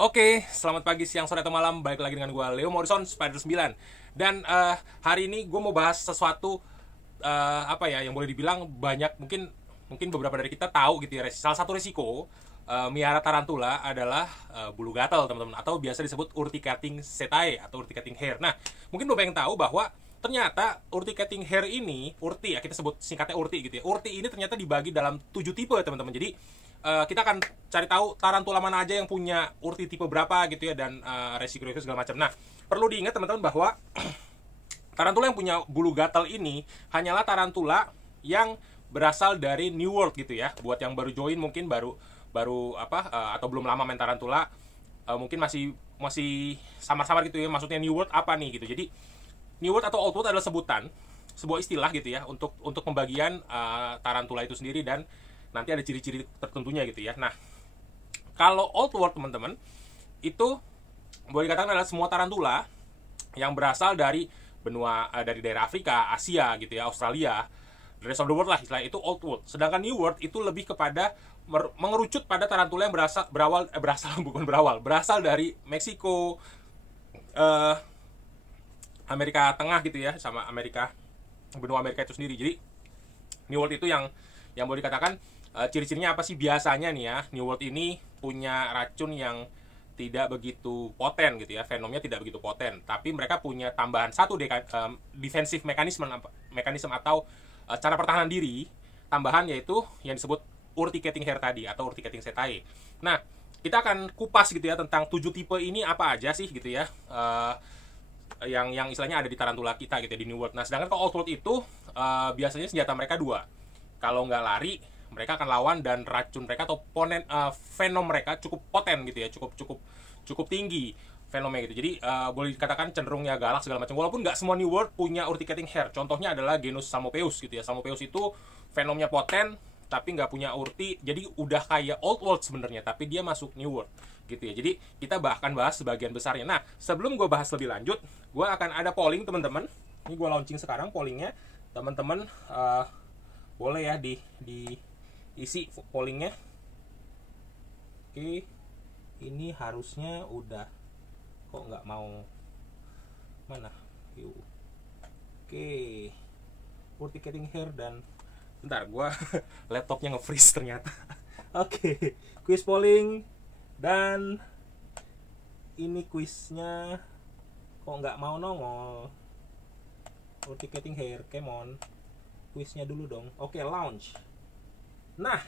Oke, selamat pagi, siang, sore, atau malam. Balik lagi dengan gue, Leo Morrison, Spider 9. Dan hari ini gue mau bahas sesuatu yang boleh dibilang banyak, mungkin beberapa dari kita tahu gitu ya. Salah satu resiko miara tarantula adalah bulu gatal, teman-teman, atau biasa disebut urticating setae atau urticating hair. Nah, mungkin lo pengen tahu bahwa ternyata urticating hair ini, urti ya, kita sebut singkatnya urti gitu ya. Urti ini ternyata dibagi dalam 7 tipe, teman-teman. Jadi kita akan cari tahu tarantula mana aja yang punya urti tipe berapa gitu ya, dan resiko-resiko segala macam. Nah, perlu diingat teman-teman bahwa tarantula yang punya bulu gatal ini hanyalah tarantula yang berasal dari New World gitu ya. Buat yang baru join, mungkin atau belum lama main tarantula, mungkin masih samar-samar gitu ya, maksudnya New World apa nih gitu. Jadi New World atau Old World adalah sebuah istilah gitu ya untuk pembagian tarantula itu sendiri, dan nanti ada ciri-ciri tertentunya gitu ya. Nah, kalau Old World, teman-teman, itu boleh dikatakan adalah semua tarantula yang berasal dari dari daerah Afrika, Asia gitu ya, Australia, the rest of the world lah, istilah itu Old World. Sedangkan New World itu lebih kepada mengerucut pada tarantula yang berasal dari Meksiko, Amerika Tengah gitu ya, sama benua Amerika itu sendiri. Jadi New World itu yang boleh dikatakan ciri-cirinya apa sih biasanya nih ya. New World ini punya racun yang tidak begitu poten gitu ya, venomnya tidak begitu poten, tapi mereka punya tambahan satu defensive mekanisme atau cara pertahanan diri tambahan, yaitu yang disebut urticating hair tadi atau urticating setae. Nah, kita akan kupas gitu ya tentang 7 tipe ini apa aja sih gitu ya, yang istilahnya ada di tarantula kita gitu ya, di New World. Nah, sedangkan kalau Old World itu biasanya senjata mereka dua. Kalau nggak lari, mereka akan lawan, dan racun mereka atau venom mereka cukup poten gitu ya, cukup tinggi venomnya gitu. Jadi boleh dikatakan cenderungnya galak segala macam. Walaupun nggak semua New World punya urticating hair. Contohnya adalah genus Psalmopeus gitu ya. Psalmopeus itu venomnya poten tapi nggak punya urti. Jadi udah kayak Old World sebenarnya, tapi dia masuk New World gitu ya. Jadi kita bahkan bahas sebagian besarnya. Nah, sebelum gue bahas lebih lanjut, gue akan ada polling, teman-teman. Ini gue launching sekarang pollingnya, teman-teman. Boleh ya diisi pollingnya. Oke, ini harusnya udah, kok nggak mau mana. Yuk. Oke, urticating hair, dan bentar, gua laptopnya nge-freeze ternyata. Oke, quiz polling, dan ini quiznya kok nggak mau nongol. Urticating hair, come on, quiznya dulu dong. Oke, launch. Nah,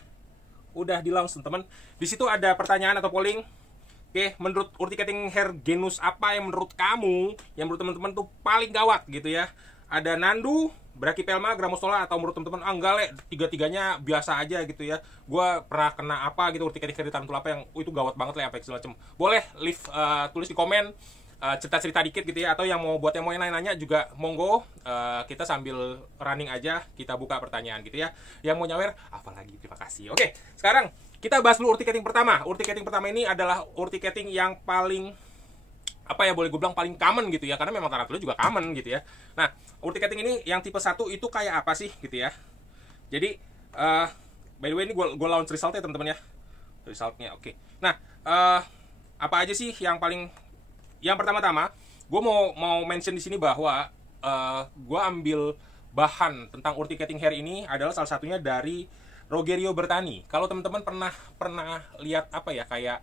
udah di launch, teman-teman. Di situ ada pertanyaan atau polling. Oke, menurut urticating hair genus apa yang menurut kamu, yang menurut teman-teman tuh paling gawat gitu ya? Ada Nandu, Brachypelma, Grammostola, atau menurut teman-teman enggak le, tiga-tiganya biasa aja gitu ya. Gua pernah kena apa gitu, urticating hair di tarantula apa yang itu gawat banget le, apa segala macam. Boleh tulis di komen, cerita-cerita dikit gitu ya, atau yang mau nanya-nanya juga monggo. Kita sambil running aja, kita buka pertanyaan gitu ya. Yang mau nyawer apalagi, terima kasih. Oke, sekarang kita bahas dulu urticating pertama. Urticating pertama ini adalah urticating yang paling boleh gue bilang paling common gitu ya, karena memang tarantula juga common gitu ya. Nah, urticating ini yang tipe 1 itu kayak apa sih gitu ya. Jadi by the way, ini gue launch resultnya, teman-teman ya. Resultnya oke. Nah, apa aja sih yang pertama-tama gue mau mention di sini bahwa gue ambil bahan tentang urticating hair ini adalah salah satunya dari Rogerio Bertani. Kalau teman-teman pernah lihat kayak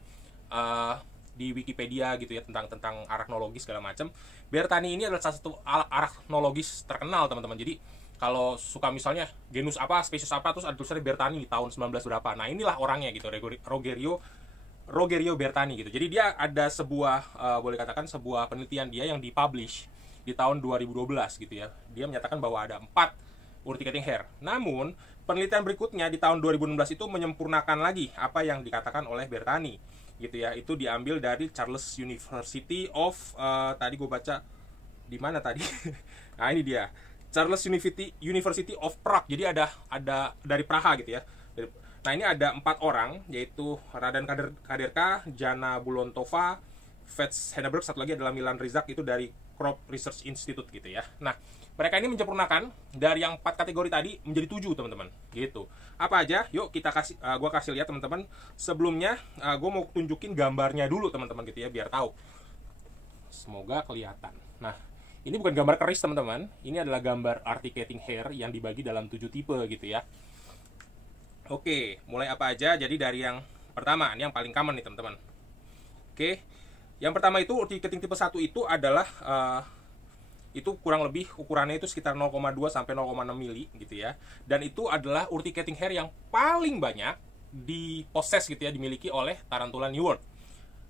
di Wikipedia gitu ya, tentang arachnologi segala macam, Bertani ini adalah salah satu arachnologis terkenal, teman-teman. Jadi kalau suka misalnya genus apa, spesies apa, terus ada tulisannya Bertani tahun 19 berapa. Nah, inilah orangnya gitu, Rogerio Bertani gitu. Jadi dia ada boleh katakan sebuah penelitian dia yang dipublish di tahun 2012 gitu ya. Dia menyatakan bahwa ada 4 urticating hair. Namun penelitian berikutnya di tahun 2016 itu menyempurnakan lagi apa yang dikatakan oleh Bertani gitu ya. Itu diambil dari Charles University of tadi gue baca di mana tadi. Nah, ini dia, Charles University of Prague. Jadi ada dari Praha gitu ya. Nah, ini ada 4 orang, yaitu Radan Kaderka, Jana Bulontova, Fats Henneberg, satu lagi adalah Milan Rizak, itu dari Crop Research Institute gitu ya. Nah, mereka ini menyempurnakan dari yang 4 kategori tadi menjadi 7 teman-teman gitu. Apa aja? Yuk kita kasih, gue kasih lihat teman-teman. Sebelumnya gue mau tunjukin gambarnya dulu teman-teman gitu ya, biar tahu. Semoga kelihatan. Nah, ini bukan gambar keris teman-teman, ini adalah gambar articulating hair yang dibagi dalam 7 tipe gitu ya. Oke, mulai apa aja? Jadi dari yang pertama, ini yang paling common nih teman-teman. Oke, yang pertama itu articulating tipe 1 itu adalah itu kurang lebih ukurannya itu sekitar 0,2 sampai 0,6 mili gitu ya. Dan itu adalah urticulating hair yang paling banyak diposes gitu ya, dimiliki oleh tarantula New World.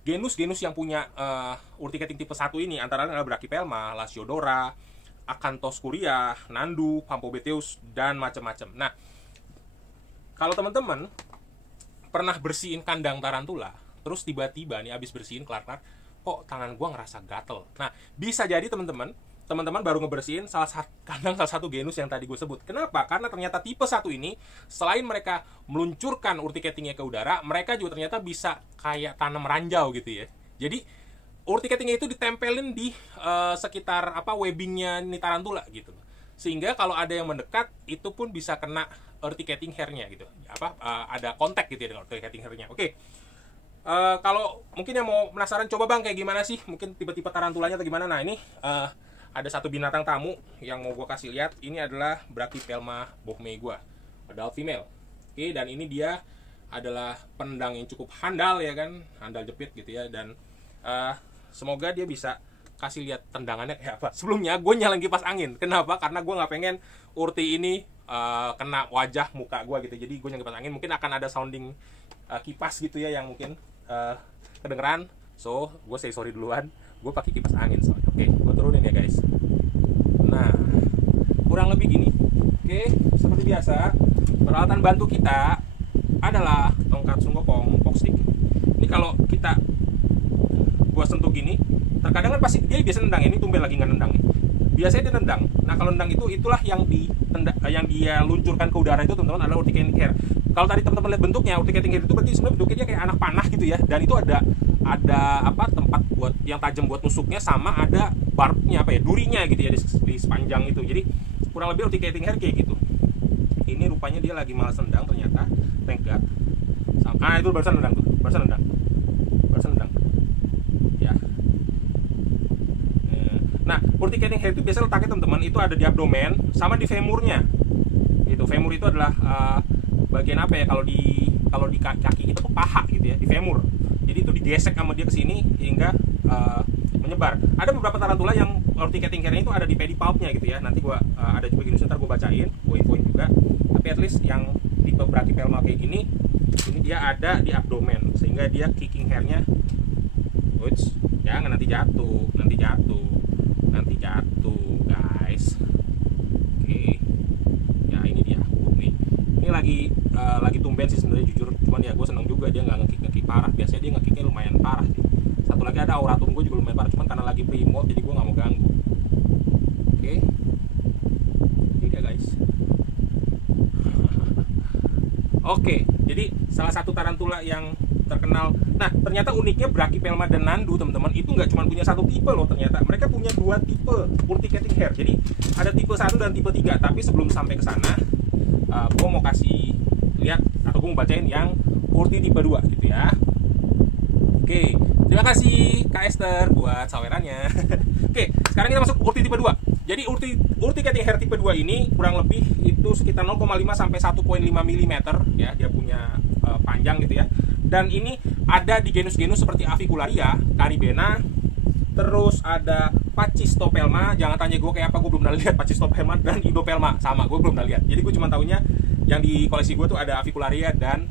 Genus-genus yang punya urticulating tipe 1 ini antara lain adalah Brachypelma, Lasiodora, Acanthoscurria, Nandu, Phampobeteus, dan macam-macam. Nah, kalau teman-teman pernah bersihin kandang tarantula, terus tiba-tiba nih abis bersihin kelar-kelar, kok tangan gua ngerasa gatel. Nah, bisa jadi teman-teman baru ngebersihin salah satu genus yang tadi gue sebut. Kenapa? Karena ternyata tipe 1 ini selain mereka meluncurkan urticulatingnya ke udara, mereka juga ternyata bisa kayak tanam ranjau gitu ya. Jadi urticulatingnya itu ditempelin di sekitar webbingnya nih tarantula gitu. Sehingga kalau ada yang mendekat itu pun bisa kena urticulating hair-nya gitu. Ada kontak gitu ya dengan urticulating hair-nya. Oke. Kalau mungkin yang mau penasaran, coba bang kayak gimana sih mungkin tipe-tipe tarantulanya atau gimana. Nah, ini ada satu binatang tamu yang mau gue kasih lihat. Ini adalah Brachypelma bohmei gue, adult female. Oke, dan ini dia adalah penendang yang cukup handal ya kan, handal jepit gitu ya. Dan semoga dia bisa kasih lihat tendangannya kayak apa. Sebelumnya gue nyalain kipas angin. Kenapa? Karena gue nggak pengen urti ini kena wajah muka gue gitu. Jadi gue nyalain kipas angin. Mungkin akan ada sounding kipas gitu ya yang mungkin kedengeran. So gue say sorry duluan. Gue pakai kipas angin soalnya. Oke, gue turunin ya guys. Nah, kurang lebih gini. Oke, seperti biasa, peralatan bantu kita adalah tongkat sunggokong, pok stick. Ini kalau kita gue sentuh gini, terkadang kan pasti dia biasa nendang. Ini tumben lagi nggak nendang nih. Biasanya dia nendang. Nah, kalau nendang itulah yang dia luncurkan ke udara itu teman-teman adalah urticulating hair. Kalau tadi teman-teman lihat bentuknya, urticulating hair itu berarti sebenarnya bentuknya dia kayak anak panah gitu ya. Dan itu ada tempat buat yang tajam buat nusuknya, sama ada barbnya durinya gitu ya di sepanjang itu. Jadi kurang lebih urticulating hair kayak gitu. Ini rupanya dia lagi malas nendang ternyata. Thank God. Itu barusan nendang tuh. Barusan nendang. Ya. Nah, urticulating hair itu biasanya letaknya teman-teman itu ada di abdomen sama di femurnya. Itu femur itu adalah bagian apa ya, kalau di kaki kita tuh paha gitu ya, di femur. Jadi itu digesek sama dia ke sini hingga menyebar. Ada beberapa tarantula yang urticulating hair-nya itu ada di pedipalpnya gitu ya. Nanti gua ada juga gini, ntar gua bacain, gua infoin juga. Tapi at least yang tipe Brachypelma kayak gini, ini dia ada di abdomen sehingga dia kicking hair-nya. Uits, jangan nanti jatuh guys. Oke. Ya ini dia. Ini lagi tumben sih sebenarnya jujur. Cuman ya gue seneng juga dia nggak ngekik parah. Biasanya dia ngekiknya lumayan parah sih. Satu lagi ada auratum gue juga lumayan parah. Cuman karena lagi primo jadi gue nggak mau ganggu. Oke. Ini dia guys. Oke. Jadi salah satu tarantula yang terkenal. Nah, ternyata uniknya Brachypelma dan Nandu teman-teman itu nggak cuma punya satu tipe loh ternyata. Mereka punya 2 tipe urticulating hair. Jadi ada tipe 1 dan tipe 3. Tapi sebelum sampai ke sana, gue mau kasih lihat atau gue mau bacain yang urti tipe 2 gitu ya. Oke, terima kasih Kak Esther buat sawerannya. Oke, sekarang kita masuk urti tipe 2. Jadi urticulating hair tipe 2 ini kurang lebih itu sekitar 0,5 sampai 1,5 mm ya, dia punya panjang gitu ya. Dan ini ada di genus-genus seperti Avicularia, Caribena, terus ada Pachystoplema. Jangan tanya gue kayak apa, gue belum pernah lihat Pachystoplema dan Indopelma sama, gue belum pernah lihat. Jadi gue cuma taunya yang di koleksi gue tuh ada Avicularia dan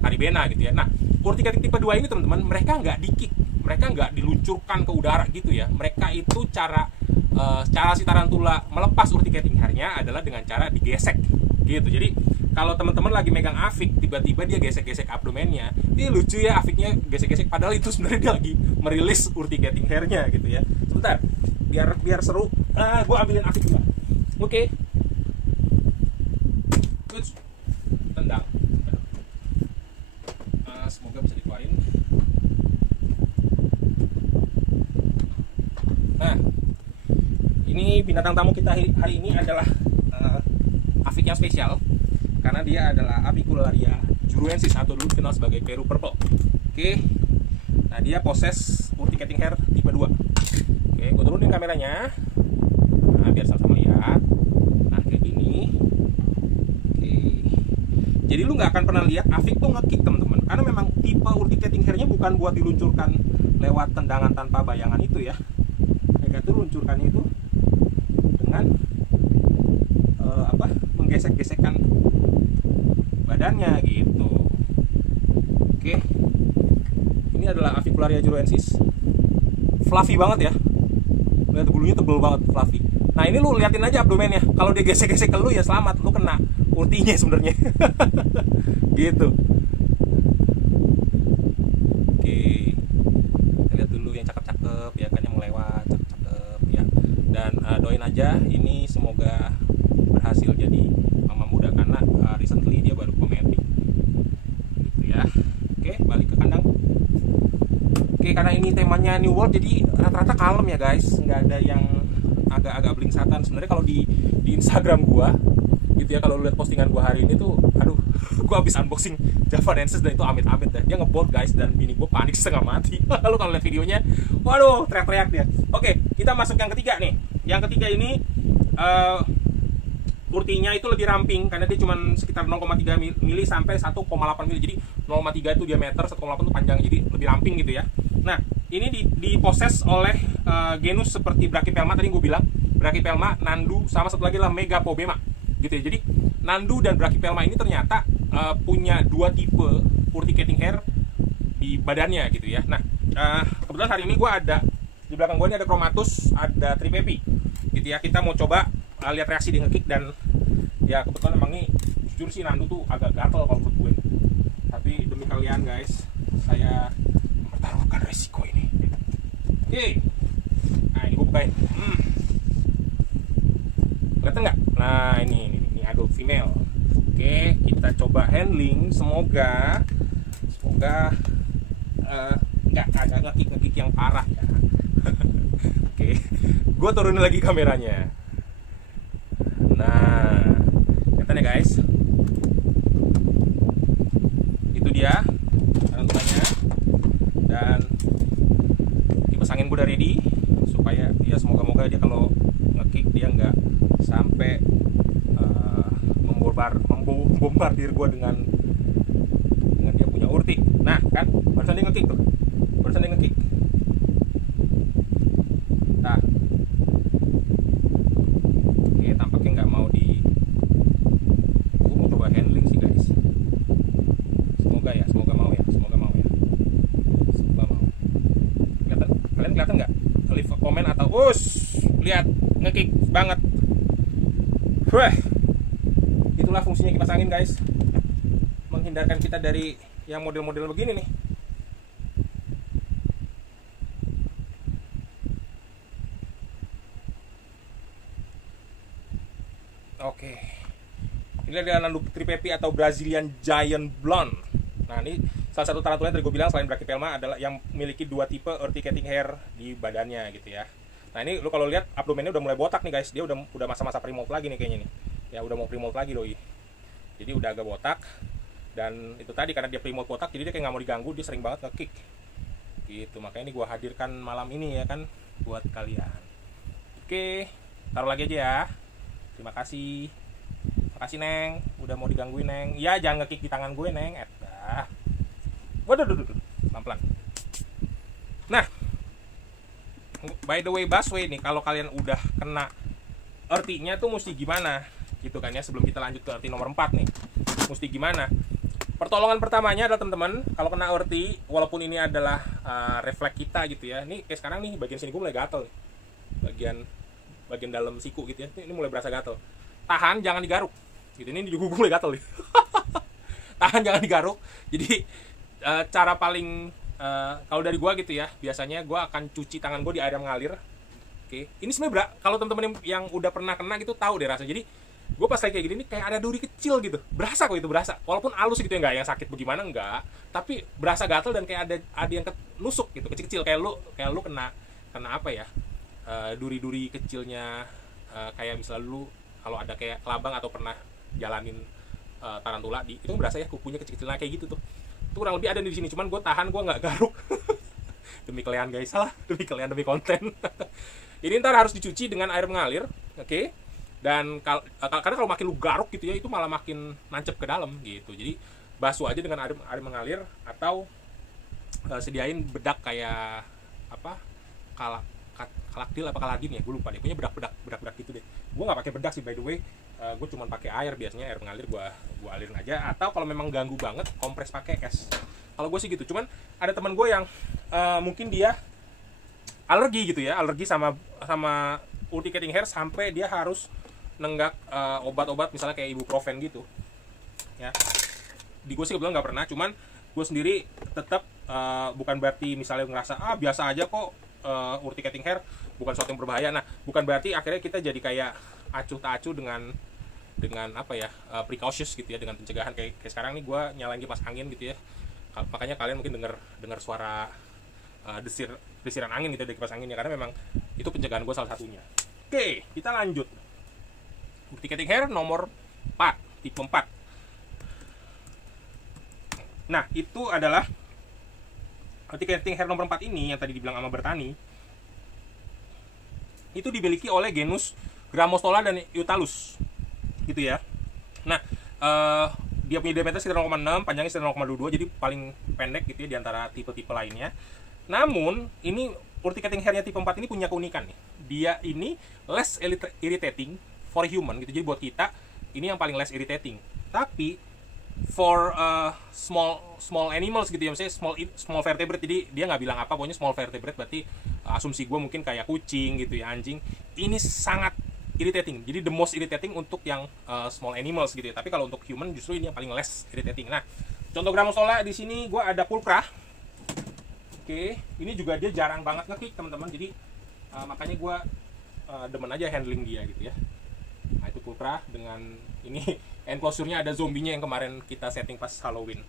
Caribena gitu ya. Nah, urticulating tipe 2 ini teman-teman, mereka nggak di-kick, mereka nggak diluncurkan ke udara gitu ya. Mereka itu cara si tarantula melepas urticulating hair-nya adalah dengan cara digesek gitu. Jadi kalau teman-teman lagi megang afik, tiba-tiba dia gesek-gesek abdomennya, ini lucu ya, afiknya gesek-gesek, padahal itu sebenarnya dia lagi merilis urticulating hair-nya gitu ya. Sebentar, biar seru, gue ambilin afik juga. Oke. Tendang. Semoga bisa dikeluarin. Nah, Ini binatang tamu kita hari ini adalah Afik yang spesial karena dia adalah Apicularia juruensis atau dulu dikenal sebagai Peru Purple. Oke. Nah, dia poses urticating hair tipe 2. Oke, gue turunin kameranya. Nah, biar sama-sama lihat. Nah, kayak gini. Oke. Jadi lu nggak akan pernah lihat Afik tuh nge-kick, teman-teman. Karena memang tipe urticating hairnya bukan buat diluncurkan lewat tendangan tanpa bayangan itu ya. Mereka tuh luncurkannya itu dengan menggesek-gesekkan badannya gitu. Oke. Ini adalah Apicularia juruensis. Fluffy banget ya. Lihat bulunya tebel banget, fluffy. Nah, ini lu liatin aja abdomennya. Kalau dia gesek-gesek ke lu ya selamat, lu kena urtinya sebenarnya. Gitu. Oke. Lihat dulu yang cakep-cakep ya kan, yang melewat cakep-cakep ya. Dan doain aja ini semoga berhasil jadi mama muda karena recently dia baru komedi. Gitu ya. Oke, balik ke kandang. Oke, karena ini temanya New World jadi rata-rata kalem ya guys, nggak ada yang agak-agak blingsatan. Sebenarnya kalau di Instagram gua gitu ya, kalau lu lihat postingan gua hari ini tuh, aduh, gua habis unboxing Javanensis dan itu amit-amit ya. Dia ngebolt guys dan bini gua panik setengah mati. Lu kalau lihat videonya, waduh, teriak-teriak dia. Oke, kita masuk yang ketiga nih. Yang ketiga ini urtinya itu lebih ramping karena dia cuma sekitar 0,3 mili sampai 1,8 mili. Jadi 0,3 itu diameter, 1,8 itu panjang, jadi lebih ramping gitu ya. Nah, ini diposes oleh genus seperti Brachypelma tadi gue bilang, Brachypelma, Nandu, sama satu lagi lah Megapobema gitu ya. Jadi Nandu dan Brachypelma ini ternyata punya dua tipe urticating hair di badannya gitu ya. Nah, kebetulan hari ini gue ada di belakang gue ini ada Chromatus, ada Tripepi gitu ya. Kita mau coba lihat reaksi dia nge-kick dan ya kebetulan emang nih jujur sih Nandu tuh agak gatel kalau menurut gue. Tapi demi kalian guys, saya mempertaruhkan resiko ini. Oke. Nah, ini gue bukain. Kelihatan nggak? Nah, ini adult female. Oke, kita coba handling. Semoga nggak agak nge-kick yang parah ya. Oke, gue turunin lagi kameranya. Nah, kelihatan ya guys. Itu dia tarantulanya. Dan dipasangin gue udah ready supaya ya semoga-moga dia kalau nge-kick dia nggak sampai membombardir gue dengan dia punya urti. Nah, kan barusan dia nge-kick tuh. Barusan dia nge-kick. Nah, oke, tampaknya nggak mau di. Gue mau coba handling sih guys. Semoga ya, semoga mau ya, semoga mau ya, semoga mau. Kelihatan? Kalian kelihatan nggak? Leave a comment atau lihat nge-kick banget. Wah, itulah fungsinya kipas angin guys, menghindarkan kita dari yang model-model begini nih. Oke, ini adalah Nandu Tripepi atau Brazilian Giant Blonde. Nah, ini salah satu tarantula yang tadi gue bilang selain Brachypelma adalah yang memiliki dua tipe urticating hair di badannya gitu ya. Nah, ini lu kalau lihat abdomennya udah mulai botak nih guys, dia udah masa-masa premolt lagi nih kayaknya nih. Ya udah mau premolt lagi loh. Jadi udah agak botak. Dan itu tadi karena dia premolt botak, jadi dia kayak nggak mau diganggu, dia sering banget nge-kick. Gitu, makanya ini gue hadirkan malam ini ya kan buat kalian. Oke, taruh lagi aja ya. Terima kasih. Makasih Neng, udah mau digangguin Neng. Ya jangan nge-kick di tangan gue Neng. Waduh, pelan-pelan. Nah, by the way busway nih, kalau kalian udah kena urtinya tuh mesti gimana? Gitu kan ya, sebelum kita lanjut ke urti nomor 4 nih. Mesti gimana? Pertolongan pertamanya adalah teman-teman, kalau kena urti, walaupun ini adalah refleks kita gitu ya. Nih kayak sekarang nih bagian sini gue mulai gatel nih. Bagian dalam siku gitu ya. Ini mulai berasa gatel. Tahan, jangan digaruk. Gitu, ini juga gue mulai gatel nih. Tahan, jangan digaruk. Jadi cara paling kalau dari gue gitu ya, biasanya gue akan cuci tangan gue di air yang mengalir. Oke, ini sebenarnya kalau teman-teman yang udah pernah kena gitu tahu deh rasanya. Jadi gue pas kayak gini nih kayak ada duri kecil gitu, berasa kok itu, berasa walaupun halus gitu ya, nggak yang sakit bagaimana, enggak, tapi berasa gatel dan kayak ada yang nusuk gitu kecil-kecil, kayak lu kena apa ya, duri-duri kecilnya, kayak misalnya lu kalau ada kayak kelabang atau pernah jalanin tarantula itu berasa ya kukunya kecil-kecil, nah kayak gitu tuh. Itu kurang lebih ada di sini, cuman gue tahan, gue nggak garuk. Demi kalian guys, salah, demi kalian, demi konten. Ini ntar harus dicuci dengan air mengalir, oke? Dan karena kalau makin lu garuk gitu ya, itu malah makin nancep ke dalam gitu. Jadi basuh aja dengan air mengalir, atau sediain bedak kayak apa, kalakdil apa kaladin ya, gue lupa deh, punya bedak gitu deh. Gue nggak pakai bedak sih by the way, gue cuma pakai air, biasanya air mengalir gue alirin aja, atau kalau memang ganggu banget kompres pakai es. Kalau gue sih gitu. Cuman ada teman gue yang mungkin dia alergi gitu ya, alergi sama urticating hair sampai dia harus nenggak obat-obat misalnya kayak ibuprofen gitu ya. Di gue sih kebetulan nggak pernah, cuman gue sendiri tetap bukan berarti misalnya ngerasa biasa aja kok, urticating hair bukan sesuatu yang berbahaya. Nah, bukan berarti akhirnya kita jadi kayak acuh tak acuh dengan apa ya, precautious gitu ya, dengan pencegahan kayak sekarang nih gue nyalain kipas angin gitu ya. Makanya kalian mungkin dengar suara desiran angin gitu dari kipas anginnya, karena memang itu pencegahan gue salah satunya. Oke, kita lanjut. Urticating hair nomor 4, tipe 4. Nah, itu adalah urticating hair nomor 4 ini yang tadi dibilang sama Bertani. Itu dimiliki oleh genus Grammostola dan Eutalus. Gitu ya. Nah, dia punya diameter sekitar 0,6, panjangnya sekitar 0,22, jadi paling pendek gitu ya di antara tipe-tipe lainnya. Namun, ini urticating hair-nya tipe 4 ini punya keunikan nih. Dia ini less irritating for human gitu. Jadi buat kita ini yang paling less irritating. Tapi for small animals gitu ya, misalnya small vertebrate, jadi dia nggak bilang apa, pokoknya small vertebrate, berarti asumsi gue mungkin kayak kucing gitu ya, anjing, ini sangat irritating. Jadi the most irritating untuk yang small animals gitu ya. Tapi kalau untuk human justru ini yang paling less irritating. Nah, contoh Grammostola di sini gue ada pulcra. Oke, ini juga dia jarang banget nge-kick teman-teman. Jadi makanya gue demen aja handling dia gitu ya. Nah, itu pulcra dengan ini enclosure-nya ada zombinya yang kemarin kita setting pas Halloween.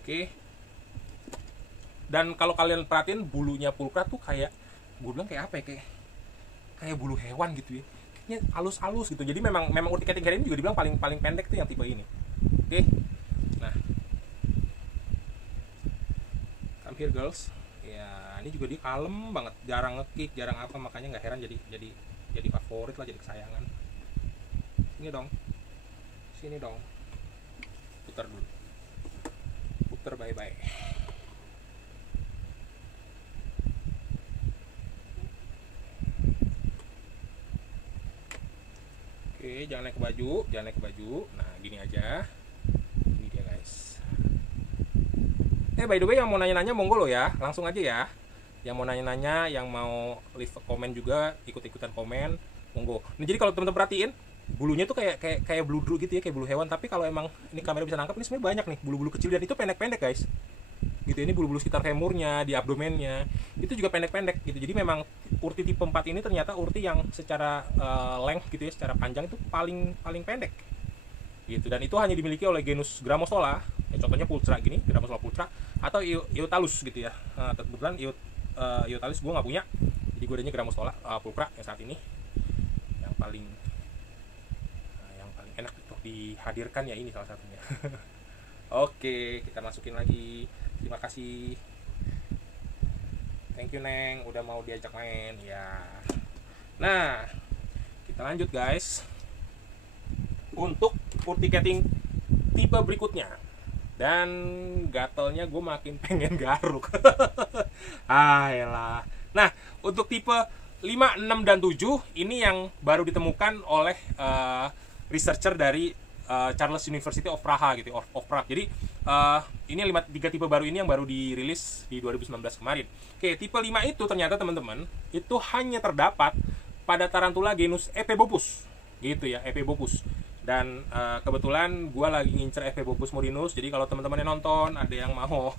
Oke. Dan kalau kalian perhatiin bulunya pulcra tuh kayak, gue bilang kayak apa ya, kayak bulu hewan gitu ya. Kayaknya halus-halus gitu. Jadi memang urticating hair ini juga dibilang paling pendek tuh yang tipe ini. Oke. Nah, come here girls. Ya, ini juga dia kalem banget, jarang nge-kick, jarang apa, makanya nggak heran jadi favorit lah, jadi kesayangan. Sini dong, putar dulu, putar bye-bye. Oke, jangan naik ke baju. Nah, gini aja. Ini dia guys. By the way, yang mau nanya-nanya monggo lo ya, langsung aja ya. Yang mau nanya-nanya, yang mau leave komen juga, ikut-ikutan komen, monggo. Nah, jadi kalau teman-teman perhatiin, bulunya tuh kayak bludru gitu ya, kayak bulu hewan. Tapi kalau emang ini kamera bisa nangkap, ini sebenarnya banyak nih bulu-bulu kecil, dan itu pendek-pendek guys. Gitu, ini bulu-bulu sekitar femurnya, di abdomennya, itu juga pendek-pendek gitu. Jadi memang urti tipe 4 ini ternyata urti yang secara length gitu ya, secara panjang itu paling pendek. Gitu, dan itu hanya dimiliki oleh genus Grammostola. Ya, contohnya pulcra gini, Grammostola pulcra, atau Eutalus gitu ya. Kebetulan Eutalus gue nggak punya, jadi gue adanya Grammostola pulcra yang saat ini yang paling enak untuk dihadirkan ya, ini salah satunya. Oke, kita masukin lagi. Terima kasih, thank you Neng, udah mau diajak main ya. Nah, kita lanjut guys untuk urticating tipe berikutnya. Dan gatelnya gue makin pengen garuk. Ayolah. Nah, untuk tipe 5, 6, dan 7 ini yang baru ditemukan oleh researcher dari Charles University of Praha gitu, of Prague. Jadi ini 3 tipe baru ini yang baru dirilis di 2019 kemarin. Oke, tipe 5 itu ternyata teman-teman itu hanya terdapat pada tarantula genus Epebopus gitu ya, Epebopus. Dan kebetulan gue lagi ngincer Epebopus murinus. Jadi kalau teman-teman yang nonton ada yang mau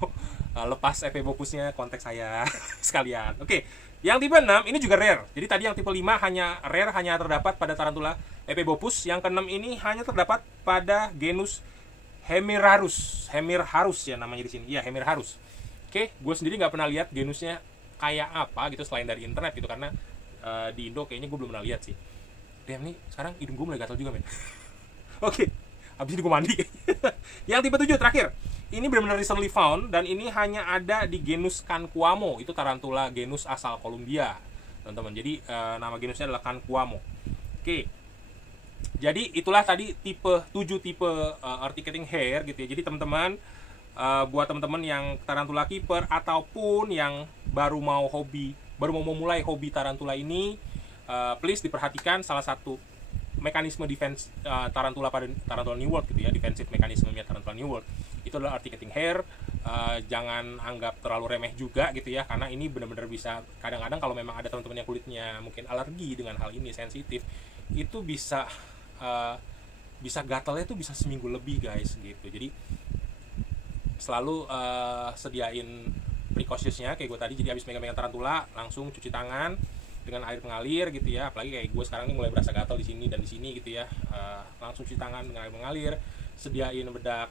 lepas Epebopusnya, kontak saya sekalian. Oke, yang tipe 6 ini juga rare. Jadi tadi yang tipe 5 hanya rare, hanya terdapat pada tarantula Epebopus. Yang ke-6 ini hanya terdapat pada genus Hemirharus ya namanya di sini. Iya, Hemirharus. Oke, gue sendiri nggak pernah lihat genusnya kayak apa gitu selain dari internet gitu, karena di Indo kayaknya gue belum pernah lihat sih. Damn, nih sekarang hidung gue mulai gatal juga, men. Oke, habis ini gue mandi. Yang tipe 7 terakhir. Ini benar-benar recently found, dan ini hanya ada di genus Canquamo. Itu tarantula genus asal Kolombia, teman-teman. Jadi nama genusnya adalah Canquamo. Oke. Jadi itulah tadi tipe 7 tipe urticating hair gitu ya. Jadi teman-teman, buat teman-teman yang tarantula keeper ataupun yang baru mau mulai hobi tarantula ini, please diperhatikan salah satu mekanisme defense tarantula pada tarantula New World gitu ya, defensive mekanismenya tarantula New World itu adalah urticating hair. Jangan anggap terlalu remeh juga gitu ya, karena ini benar-benar bisa, kadang-kadang kalau memang ada teman-teman yang kulitnya mungkin alergi dengan hal ini, sensitif, itu bisa gatalnya itu bisa seminggu lebih guys gitu. Jadi selalu sediain precautions-nya kayak gue tadi. Jadi habis megang-megang tarantula langsung cuci tangan dengan air mengalir gitu ya. Apalagi kayak gue sekarang ini mulai berasa gatal di sini dan di sini gitu ya. Langsung cuci tangan dengan air mengalir. Sediain bedak,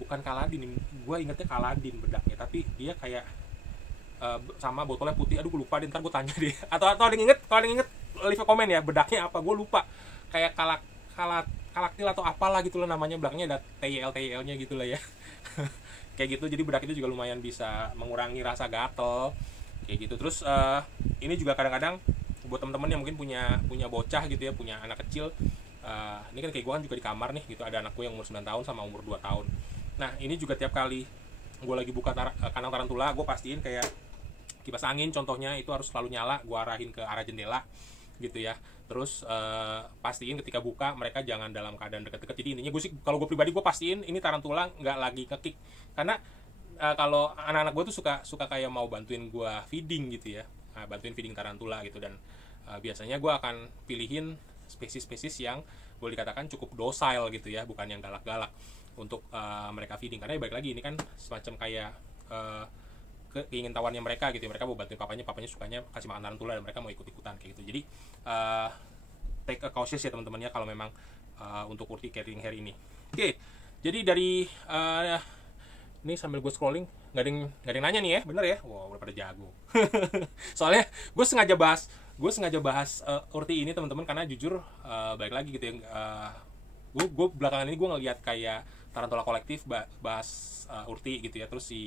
bukan Kaladin, gue ingetnya Kaladin bedaknya, tapi dia kayak sama botolnya putih. Aduh gue lupa deh, ntar gue tanya deh. Atau ada yang inget, kalau ada yang inget leave a comment ya, bedaknya apa, gue lupa. Kayak kalaktil atau apalah gitu loh namanya, belakangnya ada TYL nya gitu lah ya. Kayak gitu. Jadi bedak itu juga lumayan bisa mengurangi rasa gatel kayak gitu. Terus ini juga kadang-kadang buat teman-teman yang mungkin punya bocah gitu ya, punya anak kecil. Ini kan kayak gue kan juga di kamar nih gitu, ada anak gue yang umur 9 tahun sama umur 2 tahun. Nah ini juga tiap kali gue lagi buka kandang tarantula, gue pastiin kayak kipas angin contohnya itu harus selalu nyala, gue arahin ke arah jendela gitu ya. Terus pastiin ketika buka mereka jangan dalam keadaan deket-deket. Jadi intinya gue sih, kalau gue pribadi, gue pastiin ini tarantula nggak lagi kekik. Karena kalau anak-anak gue tuh suka kayak mau bantuin gue feeding gitu ya, bantuin feeding tarantula gitu. Dan biasanya gue akan pilihin spesies-spesies yang boleh dikatakan cukup docile gitu ya, bukan yang galak-galak untuk mereka feeding. Karena balik lagi ini kan semacam kayak keingintahuannya mereka gitu ya. Mereka mau bantuin papanya sukanya kasih makan tarantula dan mereka mau ikut-ikutan kayak gitu. Jadi take a cautious ya teman-teman ya kalau memang untuk urticating hair ini. Oke, jadi dari ini sambil gue scrolling nggak ada yang nanya nih ya, bener ya? Wow, udah pada jago. Soalnya gue sengaja bahas urti ini teman-teman, karena jujur balik lagi gitu ya, gue belakangan ini gue ngeliat kayak tarantula kolektif bahas urti gitu ya. Terus si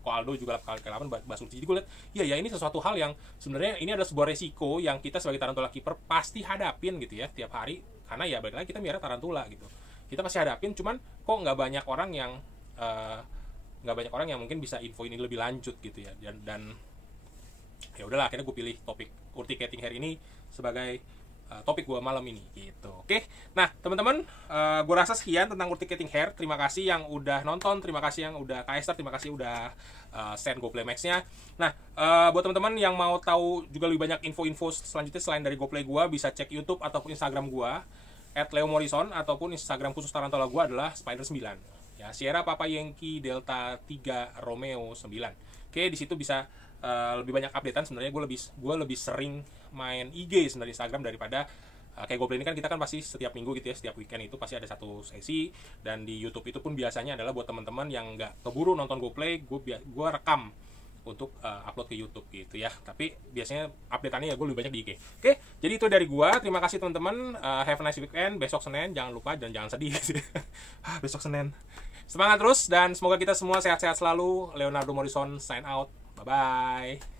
Ko Aldo juga kali-kali bahas urti. Jadi gue lihat ya ini sesuatu hal yang sebenarnya ini adalah sebuah resiko yang kita sebagai tarantula keeper pasti hadapin gitu ya tiap hari. Karena ya balik lagi kita miara tarantula gitu, kita pasti hadapin. Cuman kok nggak banyak orang yang mungkin bisa info ini lebih lanjut gitu ya. Dan ya udahlah, akhirnya gue pilih topik urticating hair ini sebagai topik gue malam ini gitu. Oke, nah teman-teman, gue rasa sekian tentang urticating hair. Terima kasih yang udah nonton, terima kasih yang udah KSR, terima kasih udah send GoPlay Max-nya. Nah, buat teman-teman yang mau tahu juga lebih banyak info-info selanjutnya selain dari GoPlay gue, bisa cek YouTube ataupun Instagram gue @leomorrison, ataupun Instagram khusus tarantula gue adalah Spider9 ya, Sierra Papa Yankee Delta 3 Romeo 9. Oke, di situ bisa lebih banyak updatean. Sebenarnya gue lebih sering main IG sebenarnya Instagram daripada kayak GoPlay ini kan kita kan pasti setiap minggu gitu ya, setiap weekend itu pasti ada satu sesi. Dan di YouTube itu pun biasanya adalah buat teman-teman yang nggak keburu nonton GoPlay, gue rekam untuk upload ke YouTube gitu ya. Tapi biasanya updateannya ya gue lebih banyak di IG. Oke, jadi itu dari gue. Terima kasih teman-teman. Have a nice weekend. Besok Senin jangan lupa dan jangan sedih. Besok Senin. Semangat terus dan semoga kita semua sehat-sehat selalu. Leonardo Morrison sign out. Bye-bye.